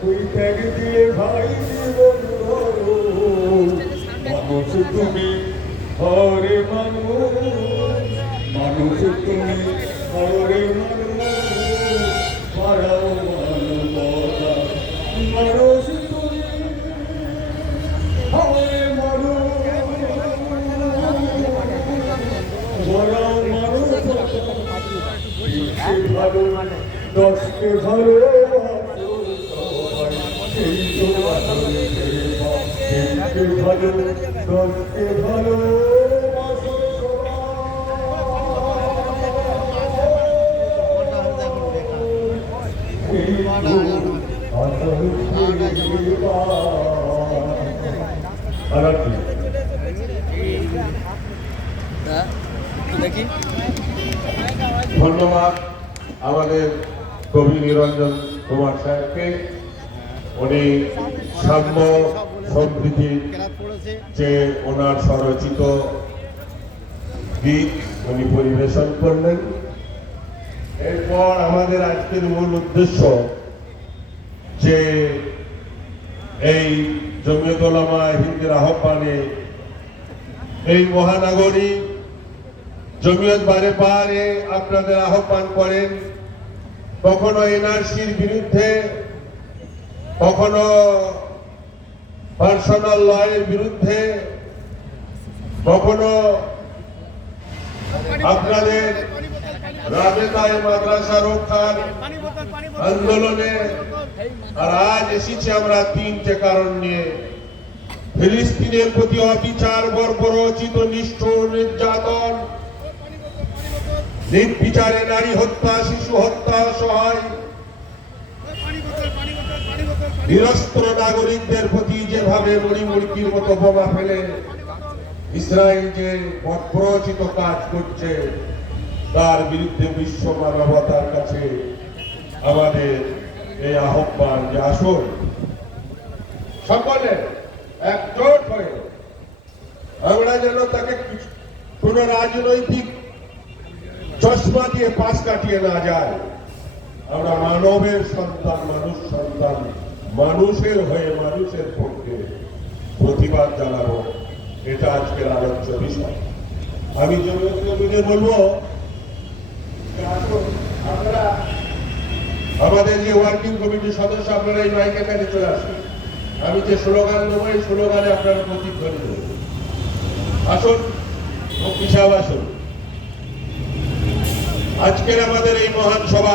তুই ত্যাগ দিয়ে ভাই জীবন ধরো, মানুষ তুমি হরে মানুষ, মানুষ তুমি হরে মানুষ, পাড়াও মানবতা, মানুষ তুমি হরে মানুষ, পাড়াও মানবতা, ভালো দশকে ভালো ভালো দশকে ভালো ধন্যবাদ আমাদের কবি নিরঞ্জন কুমার সাহেবকে। উনি সাম্য সম্প্রীতি যে ওনার স্বরচিত গীত উনি পরিবেশন করলেন। এরপর আমাদের আজকের মূল উদ্দেশ্য যে এই জমিয়ত উলামা হিন্দের আহ্বানে এই মহানগরী জমিয়ত বারে বারে আপনাদের আহ্বান করেন, কখনো এনআরসির বিরুদ্ধে, কখনো পার্সোনাল লয়ের বিরুদ্ধে, কখনো আপনাদের রাবেতায়ে মাদ্রাসা রক্ষার আন্দোলনে। আর আজ এসেছি আমরা তিনটে কারণ নিয়ে। ফিলিস্তিনের প্রতি অবিচার, বর্বরোচিত নিষ্ঠুর নির্যাতন, নির্বিচারে নারী হত্যা, শিশু হত্যা, অসহায় নিরস্ত্র নাগরিকদের প্রতি যেভাবে মুড়িমুড়কির মতো বোমা ফেলে ইসরায়েল যে বর্বরোচিত কাজ করছে, তার বিরুদ্ধে বিশ্ব মানবতার কাছে আমাদের এই আহ্বান যে আসুন সকলে একজোট হয়ে আমরা যেন তাকে কোন রাজনৈতিক চশমা দিয়ে পাশ কাটিয়ে না যায়। আমরা মানবের সন্তান, মানুষ সন্তান, মানুষের হয়ে মানুষের পক্ষে প্রতিবাদ জানাবো, এটা আজকের আলোচ্য বিষয়। আমি জমিয়ত কর্মীদের বলবো আপনারা আমাদের যে ওয়ার্কিং কমিটির সদস্য, আপনারা এই মাইকের কাছে চলে আসুন। আমি যে স্লোগান দেবো এই স্লোগানে আপনারা প্রতিধ্বনি দেবেন। আসুন মুফতি সাহেব আসুন। আজকের আমাদের এই মহান সভা